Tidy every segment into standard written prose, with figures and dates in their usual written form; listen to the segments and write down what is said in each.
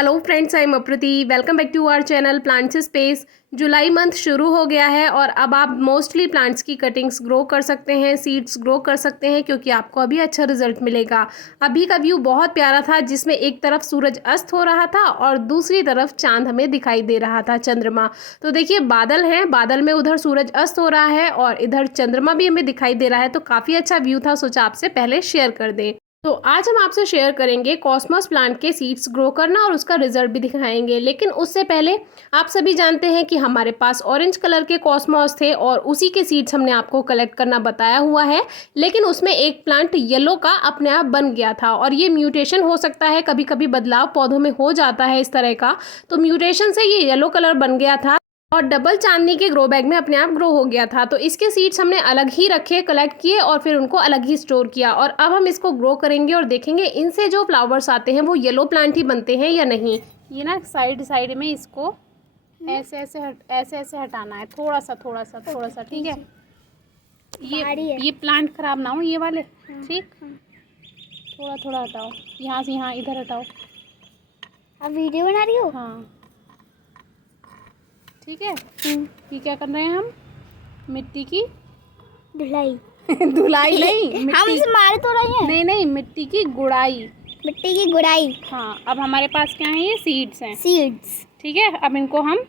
Hello friends, I am Aprati. Welcome back to our channel plants space. जुलाई month शुरू हो गया है और अब आप मोस्टली प्लांट्स की कटिंग्स ग्रो कर सकते हैं, सीड्स ग्रो कर सकते हैं, क्योंकि आपको अभी अच्छा रिजल्ट मिलेगा। अभी का व्यू बहुत प्यारा था, जिसमें एक तरफ सूरज अस्त हो रहा था और दूसरी तरफ चांद हमें दिखाई दे रहा था, चंद्रमा। तो देखिए बादल हैं, बादल में उधर सूरज अस्त हो रहा है और इधर चंद्रमा भी हमें दिखाई दे रहा है। तो काफ़ी अच्छा व्यू था, सोचा आपसे पहले शेयर कर दें। तो आज हम आपसे शेयर करेंगे कॉस्मोस प्लांट के सीड्स ग्रो करना और उसका रिजल्ट भी दिखाएंगे। लेकिन उससे पहले आप सभी जानते हैं कि हमारे पास ऑरेंज कलर के कॉस्मोस थे और उसी के सीड्स हमने आपको कलेक्ट करना बताया हुआ है। लेकिन उसमें एक प्लांट येलो का अपने आप बन गया था और ये म्यूटेशन हो सकता है, कभी कभी बदलाव पौधों में हो जाता है इस तरह का। तो म्यूटेशन से ये येलो कलर बन गया था और डबल चांदनी के ग्रो बैग में अपने आप ग्रो हो गया था। तो इसके सीड्स हमने अलग ही रखे, कलेक्ट किए और फिर उनको अलग ही स्टोर किया। और अब हम इसको ग्रो करेंगे और देखेंगे इनसे जो फ्लावर्स आते हैं वो येलो प्लांट ही बनते हैं या नहीं। ये ना साइड साइड में इसको ऐसे ऐसे हटाना है, थोड़ा सा, ठीक है। ये प्लांट खराब ना हो, ये वाले, ठीक। थोड़ा थोड़ा हटाओ, यहाँ से यहाँ इधर हटाओ। अब वीडियो बना रही हो? हाँ ठीक है। ये क्या कर रहे हैं हम? मिट्टी की धुलाई। धुलाई नहीं, हम इसे मार तो रहे हैं। नहीं, मिट्टी की गुड़ाई। मिट्टी की गुड़ाई। हाँ, अब हमारे पास क्या है? ये सीड्स हैं। सीड्स, ठीक है। अब इनको हम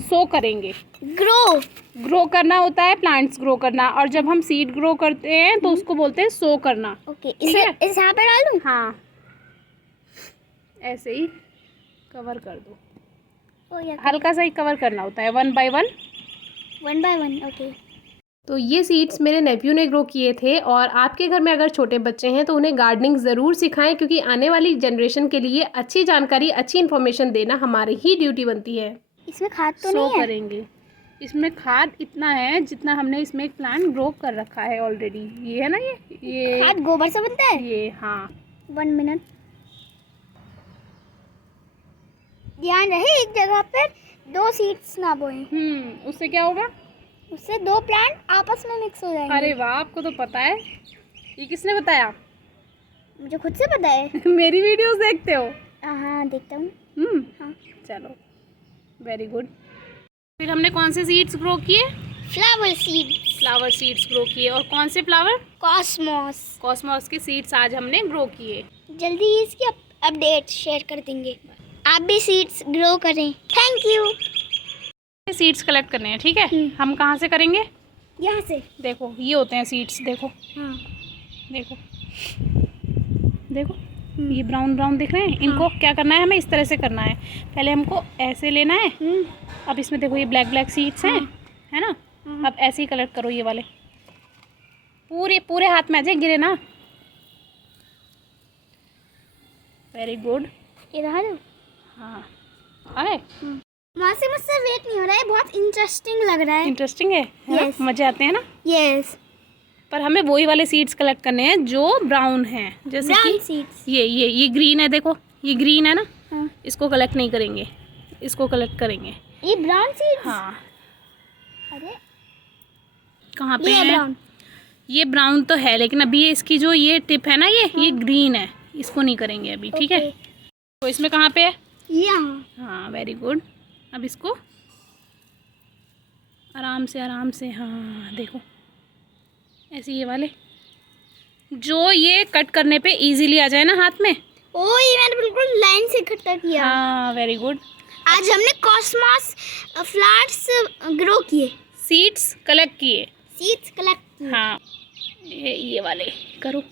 सो करेंगे। ग्रो करना होता है, प्लांट्स ग्रो करना। और जब हम सीड ग्रो करते हैं तो उसको बोलते हैं सो करना। ओके, इसे यहाँ पे डाल दूँ? हाँ, ऐसे ही कवर कर दो। हल्का सा ही कवर करना होता है, 1 बाय 1। ओके। तो ये सीड्स मेरे नेफ्यू ने ग्रो किए थे। और आपके घर में अगर छोटे बच्चे हैं तो उन्हें गार्डनिंग ज़रूर सिखाएं, क्योंकि आने वाली जनरेशन के लिए अच्छी जानकारी, अच्छी इन्फॉर्मेशन देना हमारी ही ड्यूटी बनती है। इसमें खाद तो नहीं है? करेंगे। इसमें खाद इतना है जितना हमने इसमें एक प्लांट ग्रो कर रखा है ऑलरेडी। ये है ना, ये खाद गोबर से बनता है ये। हाँ, 1 मिनट। ध्यान रहे एक जगह पर 2 सीड्स ना बोएं। उससे क्या होगा? उससे 2 प्लांट आपस में मिक्स हो जाएंगे। अरे वाह, आपको तो पता है। ये किसने बताया? मुझे खुद से पता है। मेरी वीडियोस देखते हो? हाँ, देखता हूँ। हाँ। चलो, वेरी गुड। फिर हमने कौन से सीड्स ग्रो किए? फ्लावर सीड्स ग्रो किए। और कौन से फ्लावर? कॉस्मोस के सीड्स आज हमने ग्रो किए। जल्दी इसकी अपडेट शेयर कर देंगे। आप भी सीड्स ग्रो करें। Thank you. सीड्स कलेक्ट करने हैं, ठीक है। हम कहाँ से करेंगे? यहाँ से। देखो, ये होते हैं सीड्स। देखो, हाँ। देखो, ये ब्राउन दिख रहे हैं। इनको क्या करना है? हमें इस तरह से करना है। पहले हमको ऐसे लेना है। अब इसमें देखो, ये ब्लैक सीड्स हैं, है ना। अब ऐसे ही कलेक्ट करो, ये वाले पूरे हाथ में आ जाए, गिरे ना। Very good. ये रहा जो। हाँ, आए। वहाँ से मुझसे वेट नहीं हो रहा है, बहुत इंटरेस्टिंग लग रहा है। इंटरेस्टिंग है ना? Yes. मजे आते हैं ना? यस। पर हमें वही वाले सीड्स कलेक्ट करने हैं जो ब्राउन हैं। जैसे कि सीड्स। ये ग्रीन है। देखो, ये ग्रीन है ना। हाँ। इसको कलेक्ट नहीं करेंगे, इसको कलेक्ट करेंगे। ये ब्राउन सीड्स? हाँ। अरे कहाँ पे ये है? ब्राउन। ये ब्राउन तो है, लेकिन अभी इसकी जो ये टिप है ना, ये ग्रीन है। इसको नहीं करेंगे अभी, ठीक है। तो इसमें कहाँ पे है? यहाँ। हाँ, वेरी गुड। अब इसको आराम से, हाँ देखो, ऐसे ये वाले जो ये कट करने पे इजीली आ जाए ना हाथ में। ओ, ये मैंने बिल्कुल लाइन से इकट्ठा किया। हाँ, वेरी गुड। आज हमने कॉस्मोस फ्लावर्स ग्रो किए, सीड्स कलेक्ट किए। हाँ, ये वाले करो।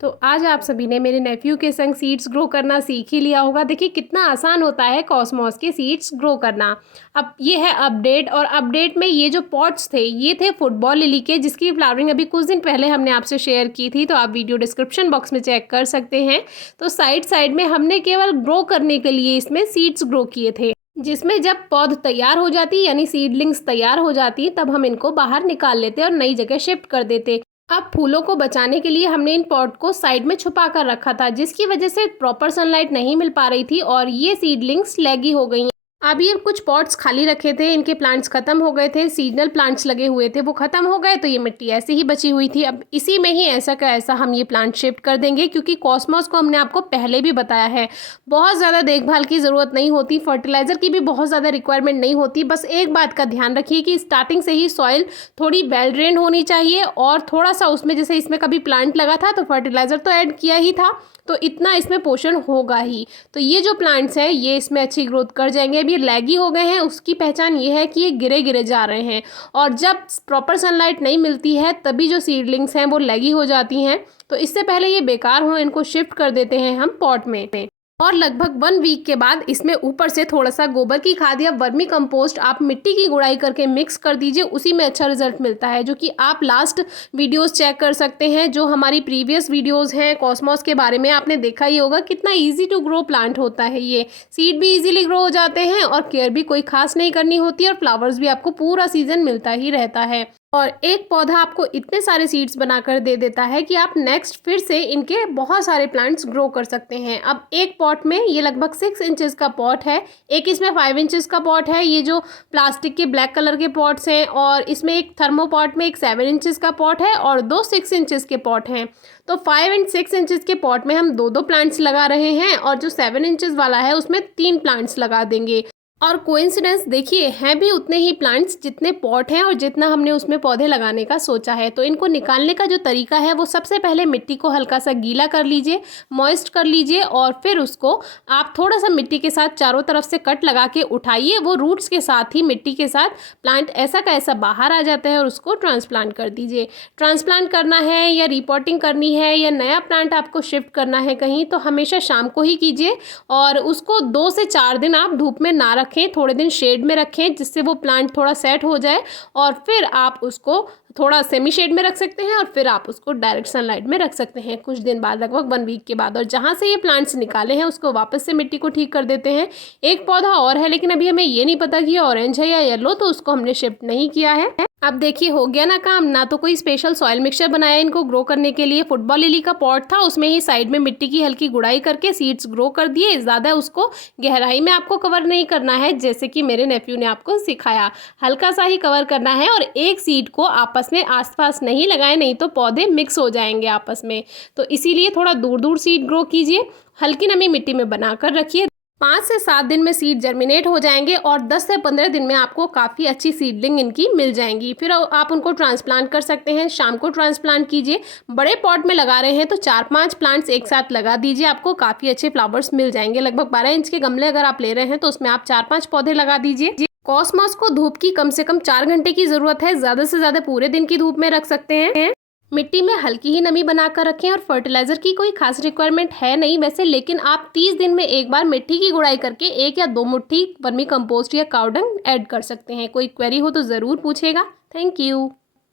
तो आज आप सभी ने मेरे नेफ्यू के संग सीड्स ग्रो करना सीख ही लिया होगा। देखिए कितना आसान होता है कॉस्मोस के सीड्स ग्रो करना। अब ये है अपडेट, और अपडेट में ये जो पॉट्स थे ये थे फुटबॉल लिली के, जिसकी फ्लावरिंग अभी कुछ दिन पहले हमने आपसे शेयर की थी। तो आप वीडियो डिस्क्रिप्शन बॉक्स में चेक कर सकते हैं। तो साइड में हमने केवल ग्रो करने के लिए इसमें सीड्स ग्रो किए थे, जिसमें जब पौध तैयार हो जाती यानी सीडलिंग्स तैयार हो जाती तब हम इनको बाहर निकाल लेते और नई जगह शिफ्ट कर देते। अब फूलों को बचाने के लिए हमने इन पॉट को साइड में छुपा कर रखा था, जिसकी वजह से प्रॉपर सनलाइट नहीं मिल पा रही थी और ये सीडलिंग्स लैगी हो गई। अब ये कुछ पॉट्स खाली रखे थे, इनके प्लांट्स ख़त्म हो गए थे, सीजनल प्लांट्स लगे हुए थे वो ख़त्म हो गए, तो ये मिट्टी ऐसे ही बची हुई थी। अब इसी में ही ऐसा का ऐसा हम ये प्लांट शिफ्ट कर देंगे, क्योंकि कॉस्मॉस को हमने आपको पहले भी बताया है बहुत ज़्यादा देखभाल की ज़रूरत नहीं होती, फर्टिलाइज़र की भी बहुत ज़्यादा रिक्वायरमेंट नहीं होती। बस एक बात का ध्यान रखिए कि स्टार्टिंग से ही सॉइल थोड़ी वेल ड्रेन होनी चाहिए, और थोड़ा सा उसमें, जैसे इसमें कभी प्लांट लगा था तो फर्टिलाइज़र तो ऐड किया ही था, तो इतना इसमें पोषण होगा ही। तो ये जो प्लांट्स हैं ये इसमें अच्छी ग्रोथ कर जाएंगे। अब ये लैगी हो गए हैं, उसकी पहचान ये है कि ये गिरे गिरे जा रहे हैं, और जब प्रॉपर सनलाइट नहीं मिलती है तभी जो सीडलिंग्स हैं वो लैगी हो जाती हैं। तो इससे पहले ये बेकार हो, इनको शिफ्ट कर देते हैं हम पॉट में। और लगभग 1 वीक के बाद इसमें ऊपर से थोड़ा सा गोबर की खाद या वर्मी कंपोस्ट आप मिट्टी की गुड़ाई करके मिक्स कर दीजिए, उसी में अच्छा रिजल्ट मिलता है। जो कि आप लास्ट वीडियोस चेक कर सकते हैं, जो हमारी प्रीवियस वीडियोस हैं कॉस्मॉस के बारे में, आपने देखा ही होगा कितना इजी टू ग्रो प्लांट होता है। ये सीड भी इजीली ग्रो हो जाते हैं, और केयर भी कोई खास नहीं करनी होती, और फ्लावर्स भी आपको पूरा सीजन मिलता ही रहता है। और एक पौधा आपको इतने सारे सीड्स बनाकर दे देता है कि आप नेक्स्ट फिर से इनके बहुत सारे प्लांट्स ग्रो कर सकते हैं। अब एक पॉट में ये लगभग 6 इंचेस का पॉट है, एक इसमें 5 इंचेस का पॉट है, ये जो प्लास्टिक के ब्लैक कलर के पॉट्स हैं, और इसमें एक थर्मोपॉट में एक 7 इंचेस का पॉट है, और 2 6 इंचेस के पॉट हैं। तो 5 एंड 6 इंचेस के पॉट में हम 2 प्लांट्स लगा रहे हैं, और जो 7 इंचेस वाला है उसमें 3 प्लांट्स लगा देंगे। और कोइंसिडेंस देखिए, हैं भी उतने ही प्लांट्स जितने पॉट हैं और जितना हमने उसमें पौधे लगाने का सोचा है। तो इनको निकालने का जो तरीका है वो सबसे पहले मिट्टी को हल्का सा गीला कर लीजिए, मॉइस्ट कर लीजिए, और फिर उसको आप थोड़ा सा मिट्टी के साथ चारों तरफ से कट लगा के उठाइए। वो रूट्स के साथ ही मिट्टी के साथ प्लांट ऐसा का ऐसा बाहर आ जाता है, और उसको ट्रांसप्लांट कर दीजिए। ट्रांसप्लांट करना है या रिपोर्टिंग करनी है या नया प्लांट आपको शिफ्ट करना है कहीं, तो हमेशा शाम को ही कीजिए, और उसको 2 से 4 दिन आप धूप में ना रखें, थोड़े दिन शेड में रखें, जिससे वो प्लांट थोड़ा सेट हो जाए, और फिर आप उसको थोड़ा सेमी शेड में रख सकते हैं, और फिर आप उसको डायरेक्ट सनलाइट में रख सकते हैं कुछ दिन बाद, लगभग 1 वीक के बाद। और जहाँ से ये प्लांट्स निकाले हैं उसको वापस से मिट्टी को ठीक कर देते हैं। एक पौधा और है, लेकिन अभी हमें ये नहीं पता कि ये ऑरेंज है या येलो, तो उसको हमने शिफ्ट नहीं किया है। अब देखिए हो गया ना काम, ना तो कोई स्पेशल सॉइल मिक्सचर बनाया इनको ग्रो करने के लिए। फुटबॉल लिली का पॉट था, उसमें ही साइड में मिट्टी की हल्की गुड़ाई करके सीड्स ग्रो कर दिए। ज़्यादा उसको गहराई में आपको कवर नहीं करना है, जैसे कि मेरे नेफ्यू ने आपको सिखाया, हल्का सा ही कवर करना है, और एक सीड को आपस में आसपास नहीं लगाएं, नहीं तो पौधे मिक्स हो जाएंगे आपस में। तो इसीलिए थोड़ा दूर दूर सीड ग्रो कीजिए, हल्की नमी मिट्टी में बनाकर रखिए। 5 से 7 दिन में सीड जर्मिनेट हो जाएंगे, और 10 से 15 दिन में आपको काफ़ी अच्छी सीडलिंग इनकी मिल जाएंगी। फिर आप उनको ट्रांसप्लांट कर सकते हैं, शाम को ट्रांसप्लांट कीजिए। बड़े पॉट में लगा रहे हैं तो 4-5 प्लांट्स एक साथ लगा दीजिए, आपको काफ़ी अच्छे फ्लावर्स मिल जाएंगे। लगभग 12 इंच के गमले अगर आप ले रहे हैं तो उसमें आप 4-5 पौधे लगा दीजिए। कॉस्मॉस को धूप की कम से कम 4 घंटे की ज़रूरत है, ज़्यादा से ज़्यादा पूरे दिन की धूप में रख सकते हैं। मिट्टी में हल्की ही नमी बनाकर रखें, और फर्टिलाइज़र की कोई खास रिक्वायरमेंट है नहीं वैसे, लेकिन आप 30 दिन में एक बार मिट्टी की गुड़ाई करके 1 या 2 मुट्ठी वर्मी कंपोस्ट या काव डंग ऐड कर सकते हैं। कोई क्वेरी हो तो ज़रूर पूछेगा। Thank you.